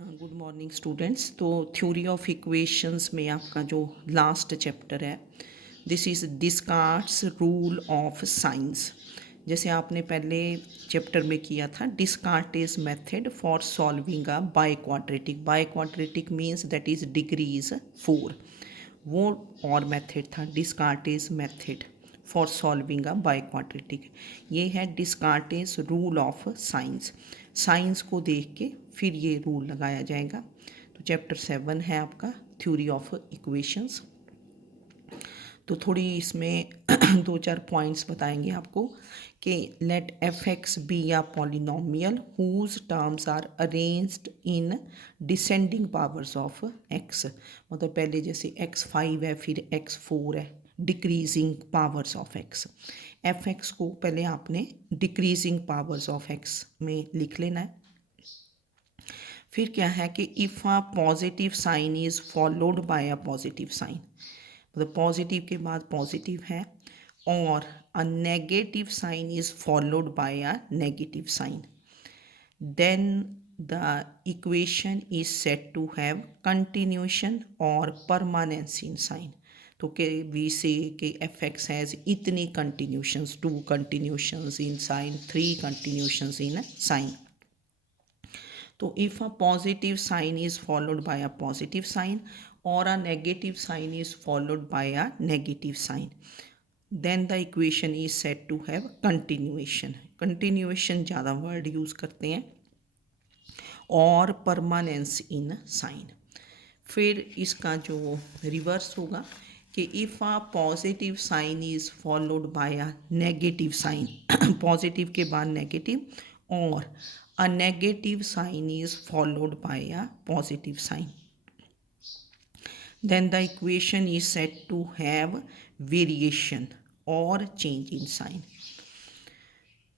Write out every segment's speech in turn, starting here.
Good morning students. तो theory of equations में आपका जो लास्ट चैप्टर है this is Descartes rule of signs. जैसे आपने पहले चैप्टर में किया था Descartes method for solving a biquadratic means that is degrees 4। वो और मेथड था Descartes method for solving a biquadratic. ये है Descartes rule of signs. Signs को देख के फिर ये रूल लगाया जाएगा। तो चैप्टर 7 है आपका थ्योरी ऑफ इक्वेशंस। तो थोड़ी इसमें दो चार पॉइंट्स बताएंगे आपको कि लेट एफ एक्स बी या polynomial whose terms are arranged in descending powers of x. मतलब पहले जैसे x5 है फिर x4 है, decreasing powers of x. F x को पहले आपने डिक्रीजिंग पावर्स ऑफ एक्स में लिख लेना है। फिर क्या है कि if a positive sign is followed by a positive sign, मतलब पॉजिटिव के बाद पॉजिटिव है, और a negative sign is followed by a negative sign, then the equation is set to have continuation और परमानेंस इन साइन। तो के we say कि f x has इतनी continuations, 2 continuations in sign, 3 continuations in sign. तो if a positive sign is followed by a positive sign or a negative sign is followed by a negative sign, then the equation is said to have continuation. continuation ज़्यादा word use करते हैं, और permanence in sign. फिर इसका जो reverse होगा कि if a positive sign is followed by a negative sign, positive के बाद नेगेटिव, और a negative sign is followed by a positive sign, then the equation is said to have variation or change in sign.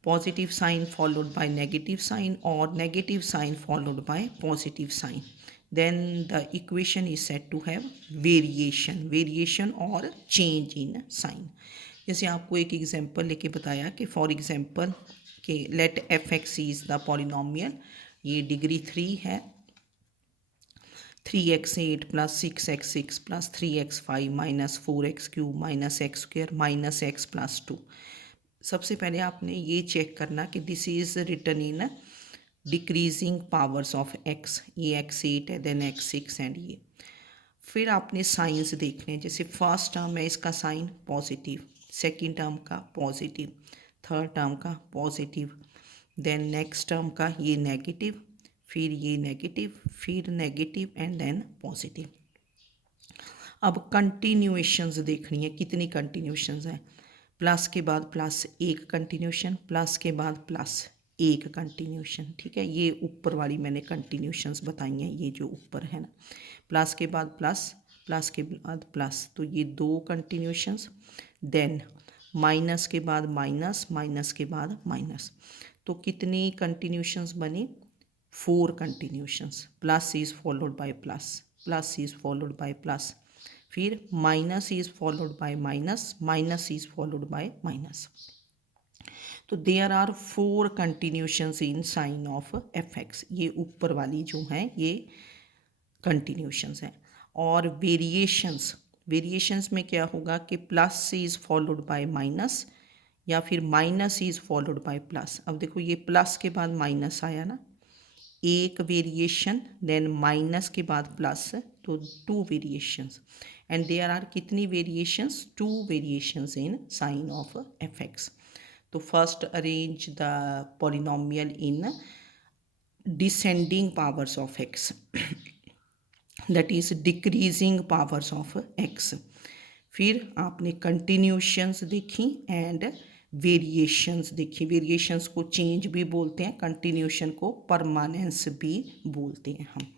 Positive sign followed by negative sign or negative sign followed by positive sign, then the equation is said to have variation or change in sign. जैसे आपको एक example लेके बताया कि for example कि let f x is the polynomial, ये degree 3 है, 3x8 plus 6x6 plus 3x5 minus 4x³ minus x square minus x plus 2। सबसे पहले आपने ये चेक करना कि this is written in decreasing powers of x. ये x8 है, देन x6 एंड ये। फिर आपने साइंस देखने, जैसे फर्स्ट टर्म है इसका साइन पॉजिटिव, सेकंड टर्म का पॉजिटिव, थर्ड टर्म का पॉजिटिव, देन नेक्स्ट टर्म का ये नेगेटिव, फिर ये नेगेटिव, फिर नेगेटिव एंड देन पॉजिटिव। अब कंटिन्यूएशंस देखनी है, कितनी कंटिन्यूशंस हैं। प्लस के बाद प्लस एक कंटिन्यूशन, प्लस के बाद प्लस एक कंटिन्यूशन। ठीक है, ये ऊपर वाली मैंने कंटिन्यूशंस बताई हैं, ये जो ऊपर है ना, प्लस के बाद प्लस, प्लस के बाद प्लस, तो ये 2 कंटिन्यूशंस। देन माइनस के बाद माइनस, माइनस के बाद माइनस, तो कितनी कंटिन्यूशंस बनी, 4 continuations. Plus is followed by plus, plus is followed by plus, फिर minus is followed by minus, minus is followed by minus. तो there are 4 continuations in sign of F X. ये ऊपर वाली जो हैं ये कंटिन्यूशंस हैं। और वेरिएशंस, वेरिएशंस में क्या होगा कि plus is followed by minus, या फिर minus is followed by plus. अब देखो ये प्लस के बाद माइनस आया ना, एक वेरिएशन, देन माइनस के बाद प्लस, तो 2 वेरिएशंस, एंड देयर आर कितनी variations, 2 variations in sign of F x. तो first arrange the polynomial in descending powers of X, that is decreasing powers of X. फिर आपने कंटिन्यूशंस देखी and variations देखी। Variations को change भी बोलते हैं, कंटिन्यूशन को परमानेंस भी बोलते हैं हम।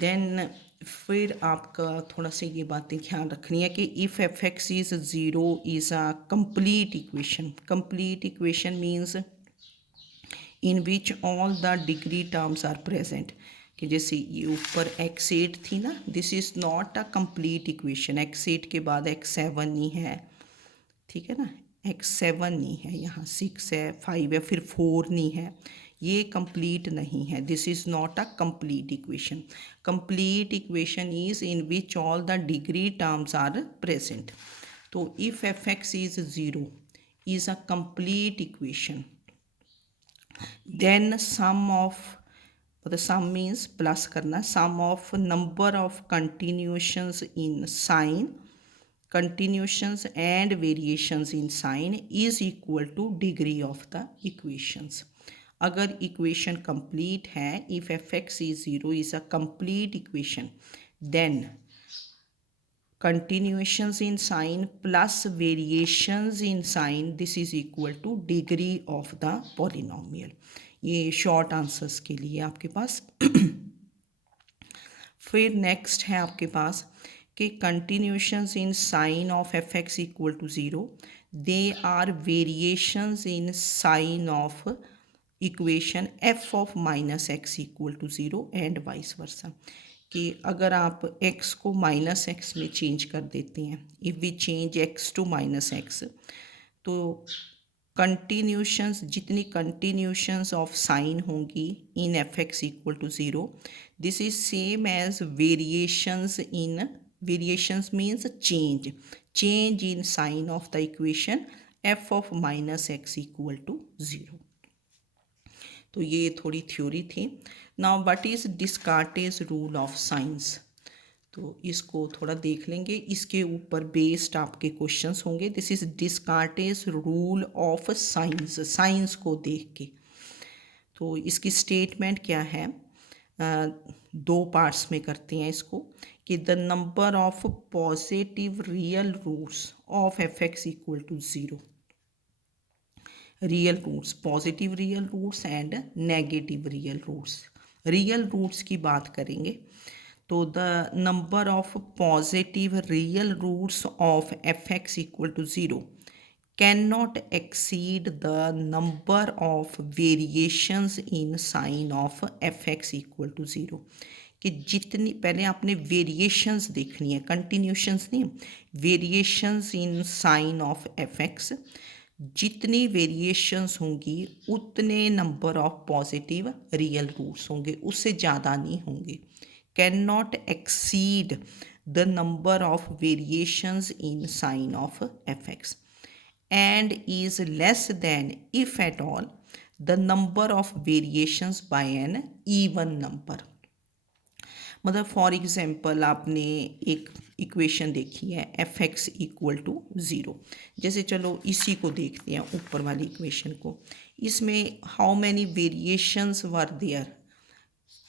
देन फिर आपका थोड़ा सा ये बातें ध्यान रखनी है कि if F x is zero is a complete equation. Complete equation means in which all the degree terms are present. कि जैसे ये ऊपर x8 थी ना, this is not a complete equation. x8 के बाद x7 नहीं है, ठीक है ना, x7 नहीं है, यहाँ 6 है, 5 है, फिर 4 नहीं है, ये कंप्लीट नहीं है, this is not a complete equation. Complete equation is in which all the degree terms are present. तो if F x is zero is a complete equation, then sum of, मतलब सम मीन्स प्लस करना, sum of number of continuations in sign, continuations and variations in sign is equal to degree of the equations. अगर equation complete है, if fx is 0 is a complete equation, then continuations in sign plus variations in sign, this is equal to degree of the polynomial. ये short answers के लिए आपके पास। फिर next है आपके पास कि continuations in sign of F x equal to zero, they are variations in sign of equation F of minus x equal to zero and vice versa. कि अगर आप x को माइनस एक्स में चेंज कर देते हैं, if we change x to minus x, तो continuations, जितनी कंटिन्यूशंस ऑफ साइन होंगी in f x equal to zero, this is same as variations in, variations means change in sign of the equation F of minus x equal to zero. तो ये थोड़ी theory थी। Now what is Descartes rule of signs, तो इसको थोड़ा देख लेंगे, इसके ऊपर बेस्ड आपके क्वेश्चंस होंगे। This is Descartes rule of signs, signs को देख के। तो इसकी स्टेटमेंट क्या है, दो पार्ट्स में करते हैं इसको, कि the number of positive real roots of F x equal to zero, real roots, positive real roots and negative real roots. Real roots की बात करेंगे तो the number of positive real roots of F x equal to zero can not exceed the number of variations in sign of F x equal to zero. कि जितनी, पहले आपने variations देखनी है, कंटिन्यूशंस नहीं, variations in sign of F x, जितनी variations होंगी उतने number of positive real roots होंगे, उससे ज़्यादा नहीं होंगे। Can not exceed the number of variations in sign of F x and is less than, if at all, the number of variations by an even number। मतलब for example आपने एक equation देखी है f x equal to zero, जैसे चलो इसी को देखते हैं, ऊपर वाली इक्वेशन को। इसमें how many variations were there,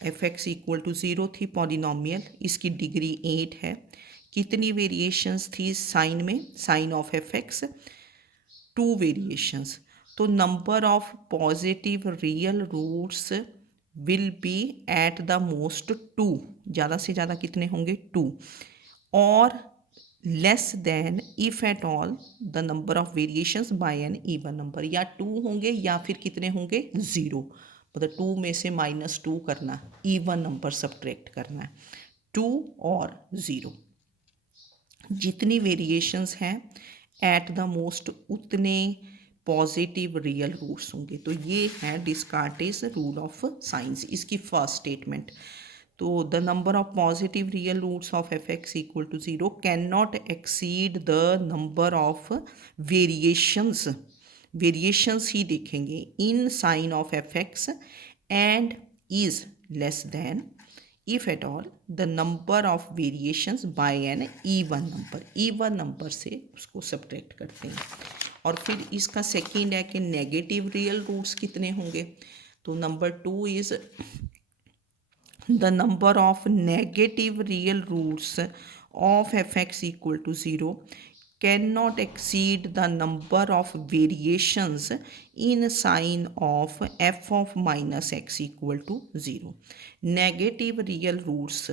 f x equal to zero थी पॉलिनोमियल, इसकी डिग्री 8 है। कितनी वेरिएशंस थी साइन में, sign of F x, 2 variations. तो number of positive real roots will be at the most 2, ज़्यादा से ज़्यादा कितने होंगे 2, और less than if at all the number of variations by an even number, या 2 होंगे या फिर कितने होंगे 0, मतलब 2 में से -2 करना, इवन नंबर सब्ट्रैक्ट करना है, 2 और 0। जितनी वेरिएशंस हैं एट द मोस्ट उतने पॉजिटिव रियल रूट्स होंगे। तो ये है डिस्कार्टेस रूल ऑफ साइंस, इसकी फर्स्ट स्टेटमेंट। तो the number of positive real roots of F x equal to zero can not exceed the number of variations, variations ही देखेंगे in sign of F x, and is less than if at all the number of variations by an even number, even number से उसको subtract करते हैं। और फिर इसका second है कि नेगेटिव रियल रूट्स कितने होंगे, तो number 2 is the number of negative real roots of F x equal to zero can not exceed the number of variations in sign of f of minus x equal to zero. Negative real roots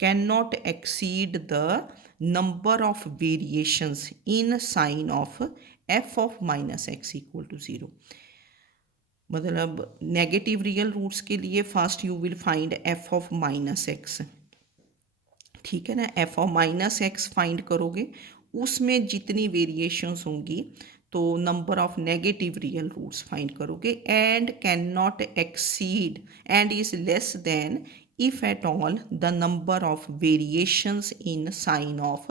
can not exceed the number of variations in sign of f of minus x equal to zero. मतलब negative real roots के लिए first you will find f of minus x, ठीक है ना, f of minus x find करोगे, उसमें जितनी variations होंगी तो number of negative real roots find करोगे and can not exceed and is less than if at all the number of variations in sign of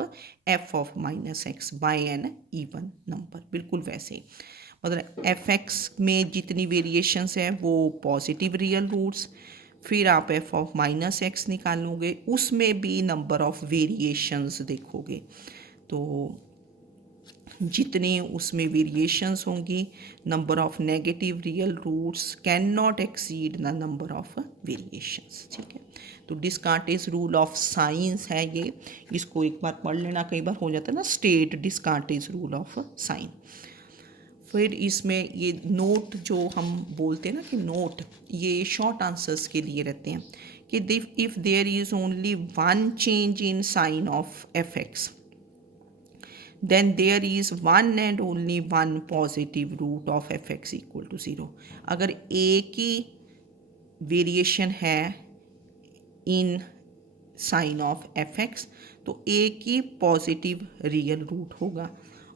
f of minus x by an even number. बिल्कुल वैसे ही, मतलब F x में जितनी variations है वो positive real roots, फिर आप F of minus x निकालोगे, उसमें भी नंबर ऑफ वेरिएशंस देखोगे, तो जितनी उसमें वेरिएशंस होंगी number of negative real roots can not exceed the number of variations. ठीक है, तो डिस्कार्टेज रूल ऑफ साइंस है ये, इसको एक बार पढ़ लेना, कई बार हो जाता है ना स्टेट डिस्कार्टेज रूल ऑफ साइन। फिर इसमें ये नोट जो हम बोलते हैं ना कि नोट, ये शॉर्ट आंसर्स के लिए रहते हैं कि if there is only one change in sign of F x then there is one and only one positive root of fx equal to 0। अगर एक ही वेरिएशन है इन साइन ऑफ fx तो एक ही पॉजिटिव रियल रूट होगा,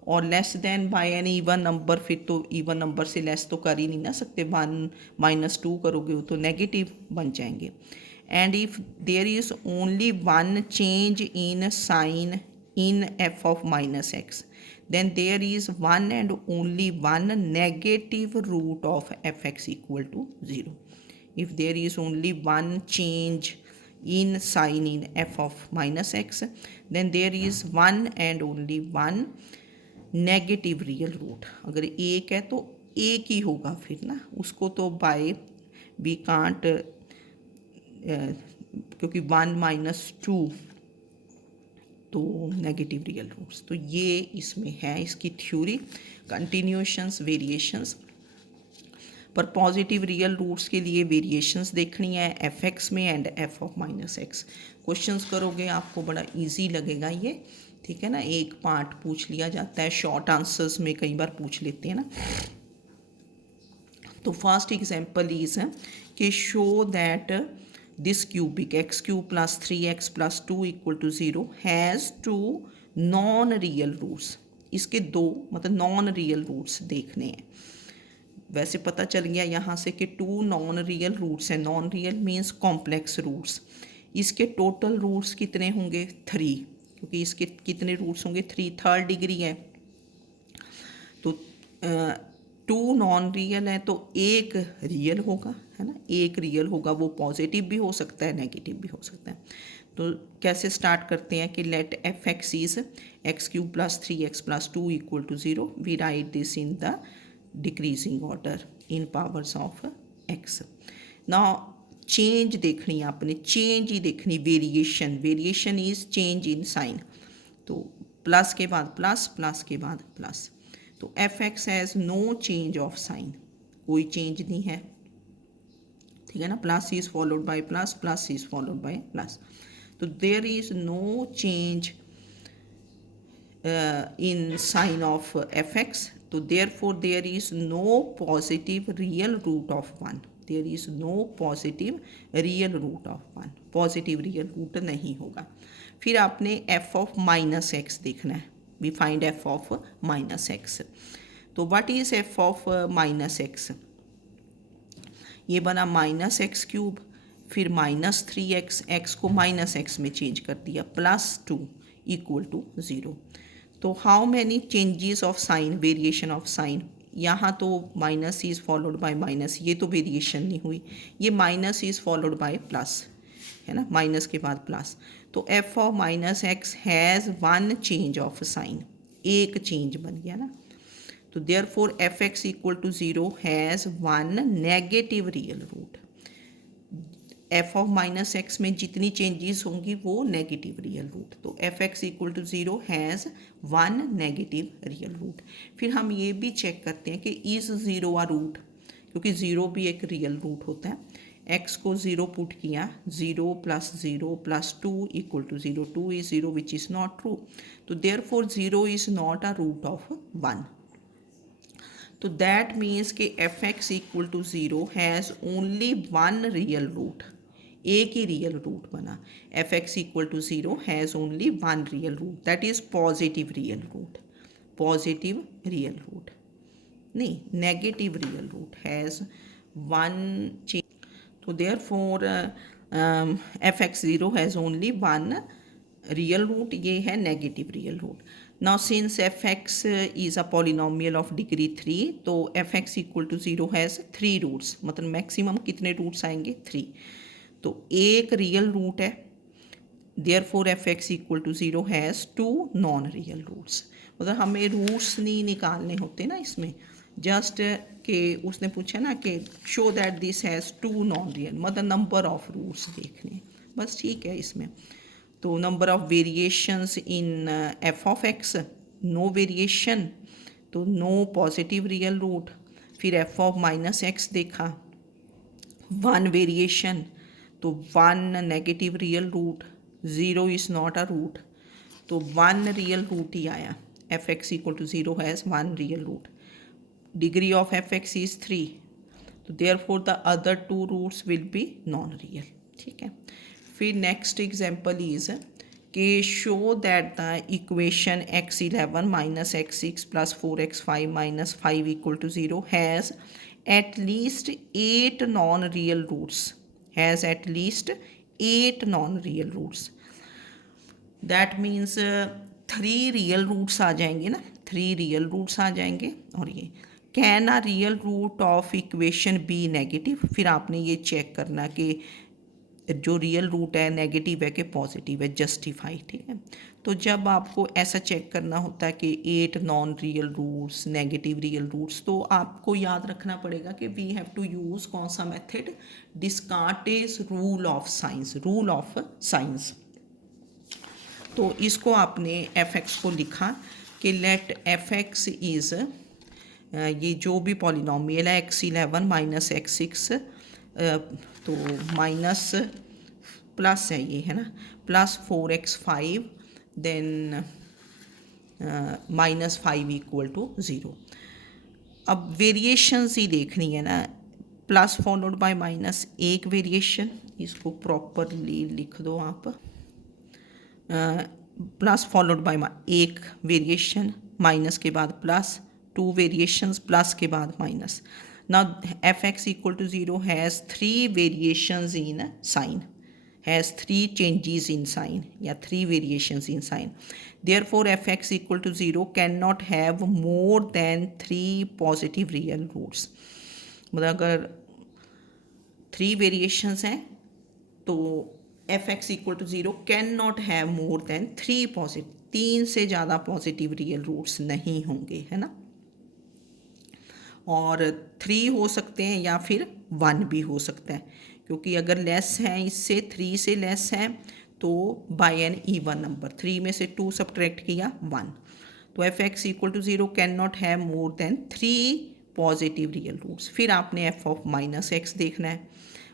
और less than by an even number, फिर तो even number से लेस तो कर ही नहीं ना सकते, 1-2 करोगे तो नेगेटिव बन जाएंगे। And if there is only one change in sign in f of minus x then there is one and only one negative root of fx equal to 0। if there is only one change in sign in f of minus x then there is one and only one negative real root। अगर एक है तो एक ही होगा फिर ना, उसको तो बाय वी कांट, क्योंकि 1-2 तो नेगेटिव रियल रूट्स। तो ये इसमें है इसकी थ्योरी, कंटिन्यूएशंस वेरिएशंस। पर पॉजिटिव रियल रूट्स के लिए वेरिएशंस देखनी है एफ एक्स में and F of minus x. Questions करोगे आपको बड़ा इजी लगेगा ये, ठीक है ना। एक पार्ट पूछ लिया जाता है, शॉर्ट आंसर्स में कई बार पूछ लेते हैं ना। तो फर्स्ट एग्जाम्पल इज कि show that this cubic x cube plus 3x plus 2 equal to 0 has two non-real roots। इसके दो मतलब नॉन रियल रूट्स देखने हैं। वैसे पता चल गया यहाँ से कि 2 नॉन रियल रूट्स हैं, non real means complex roots. इसके टोटल रूट्स कितने होंगे 3, क्योंकि इसके कितने रूट्स होंगे 3, थर्ड डिग्री है। तो 2 नॉन रियल है तो एक रियल होगा, है ना, एक रियल होगा, वो पॉजिटिव भी हो सकता है नेगेटिव भी हो सकता है। तो कैसे स्टार्ट करते हैं कि let f x is x cube plus 3x plus 2 equal to 0, we write this in the decreasing order in powers of x. Now change देखनी है आपने, चेंज ही देखनी, variation, variation is change in sign. तो plus के बाद plus, plus के बाद प्लस, तो f x has no change of sign, कोई चेंज नहीं है, ठीक है ना। Plus is followed by plus, plus is followed by plus, तो there is no change in sign of F x. तो therefore there is no positive real root of 1, there is no positive real root of 1, positive real root नहीं होगा। फिर आपने F of minus x देखना है, we find f of minus x. तो what is f of minus x, ये बना minus x cube, फिर माइनस 3x, एक्स को माइनस एक्स में चेंज कर दिया, प्लस 2 इक्वल टू 0। तो how many changes of sign, variation of sign, यहाँ तो minus is followed by minus, ये तो वेरिएशन नहीं हुई, ये minus is followed by plus, है ना, माइनस के बाद प्लस। तो f of minus x has one change of sign, एक चेंज बन गया ना। तो therefore f x equal to 0 has one negative real root. F of minus x में जितनी चेंजेस होंगी वो नेगेटिव रियल रूट, तो f x equal to 0 has one negative real root. फिर हम ये भी चेक करते हैं कि इज़ 0 अ रूट, क्योंकि 0 भी एक रियल रूट होता है। एक्स को 0 पुट किया, 0 plus 0 plus 2 equal to 0, 2 is 0 which is not true, तो therefore 0 is not a root of 1। तो दैट मीन्स कि f x equal to 0 has only one real root, एक ही real root बना। F x equal to 0 has only one real root, that is positive real root, positive real root, नहीं negative real root has one change, तो therefore f(x0) has only one real root, ये है negative real root. Now since f(x) is a polynomial of degree 3, तो f(x) equal to 0 has 3 roots, मतलब maximum कितने roots आएंगे 3. तो एक real root है, therefore f(x) equal to 0 has 2 non real roots. मतलब हमें रूट्स नहीं निकालने होते ना इसमें, जस्ट कि उसने पूछा ना कि show that this has 2 non real, मतलब नंबर ऑफ रूट्स देखने, बस ठीक है इसमें. तो number of variations in f(x), no variation, तो नो पॉजिटिव रियल रूट. फिर f(-x) देखा, वन वेरिएशन, तो one negative real root, 0 is not a root, तो वन रियल रूट ही आया. f(x) equal to 0 has one real root. Degree of f(x) is 3, तो therefore the other 2 roots will be non real. ठीक है. फिर next example is कि show that the equation x11 minus x6 plus 4x5 minus 5 equal to 0 has at least 8 non-real roots, has at least 8 non-real roots. That means 3 real roots आ जाएंगे ना, 3 real roots आ जाएंगे. और ये can a real root of equation be negative, फिर आपने ये चेक करना कि जो रियल रूट है नेगेटिव है कि पॉजिटिव है, जस्टिफाई. ठीक है. तो जब आपको ऐसा चेक करना होता है कि 8 non real roots, negative real roots, तो आपको याद रखना पड़ेगा कि वी हैव टू यूज़ कौन सा method, Descartes rule of signs, rule of signs. तो इसको आपने f(x) को लिखा कि लेट f(x) इज़ ये जो भी पॉलिनोमियल है x11 माइनस x6, तो माइनस प्लस है ये, है ना, plus 4x5 then minus 5 equal to 0. अब वेरिएशंस ही देखनी है ना, प्लस फॉलोड बाय माइनस एक वेरिएशन, इसको प्रॉपरली लिख दो आप, प्लस फॉलोड बाय एक वेरिएशन, माइनस के बाद प्लस, 2 वेरिएशंस, प्लस के बाद minus. Now f(x) equal to 0 has 3 variations in sign, has 3 changes in sign या 3 variations in sign. Therefore f(x) equal to 0 cannot have more than 3 positive real roots. मतलब अगर 3 variations हैं तो f(x) equal to 0 cannot have more than 3 positive, 3 से ज़्यादा positive real roots नहीं होंगे, है ना. और 3 हो सकते हैं या फिर 1 भी हो सकता है, क्योंकि अगर लेस हैं इससे, 3 से लेस हैं, तो बाय एन इवन नंबर, 3 में से 2 सब्ट्रैक्ट किया 1, तो f(x) equal to 0 can not have more than 3 positive real roots. फिर आपने f(-x) देखना है.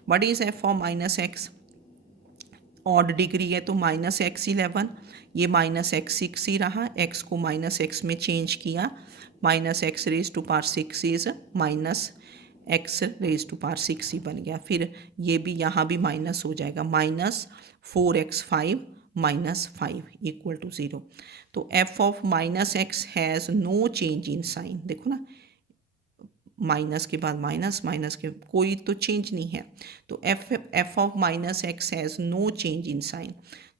What is f(-x)? Odd degree है तो -x11, ये -x6 ही रहा, x को -x में चेंज किया, -x raise to power 6 is -x raise to power 6 ही बन गया. फिर ये भी यहाँ भी माइनस हो जाएगा, -4x5 -5 इक्वल टू 0. तो f(-x) has no change in sign. देखो ना, माइनस के बाद माइनस, माइनस के कोई तो चेंज नहीं है, तो f(-x) has no change in sign.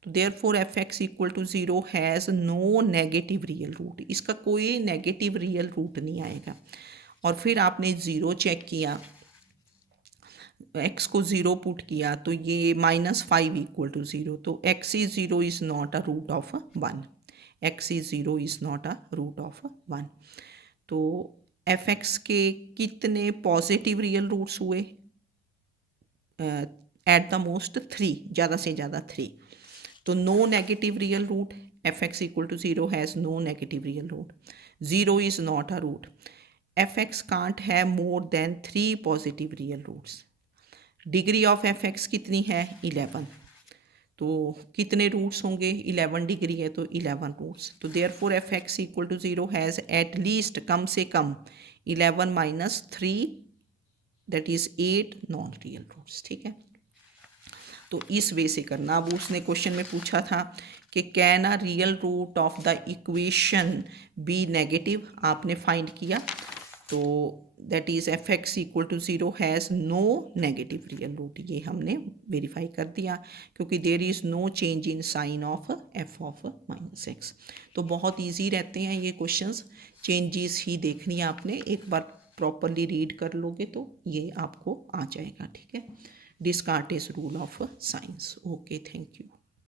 तो therefore f(x) equal to 0 has no negative real root, इसका कोई नेगेटिव रियल रूट नहीं आएगा. और फिर आपने 0 चेक किया, x को 0 पुट किया, तो ये -5 इक्वल टू 0, तो x is 0 is not a root of 1, x is 0 is not a root of 1. तो f(x) के कितने पॉजिटिव रियल रूट्स हुए? एट द मोस्ट 3, ज़्यादा से ज़्यादा 3. तो no negative real root, f(x) equal to 0 has no negative real root, 0 is not a root. f(x) can't have more than 3 positive real roots. Degree of f(x) कितनी है? 11. तो कितने roots होंगे? 11 degree है तो 11 रूट्स. तो therefore f(x) equal to 0 has at least, कम से कम 11 minus 3 that is 8 non real roots. ठीक है. तो इस वे से करना। अब उसने क्वेश्चन में पूछा था कि can a real root of the equation be negative, आपने फाइंड किया तो that is f x equal to zero has no negative real root, ये हमने वेरीफाई कर दिया क्योंकि there is no change in sign of f of minus x. तो बहुत ईजी रहते हैं ये क्वेश्चंस, चेंजेस ही देखनी है आपने, एक बार प्रॉपरली रीड कर लोगे तो ये आपको आ जाएगा, ठीक है। Descartes rule of signs. Okay, thank you.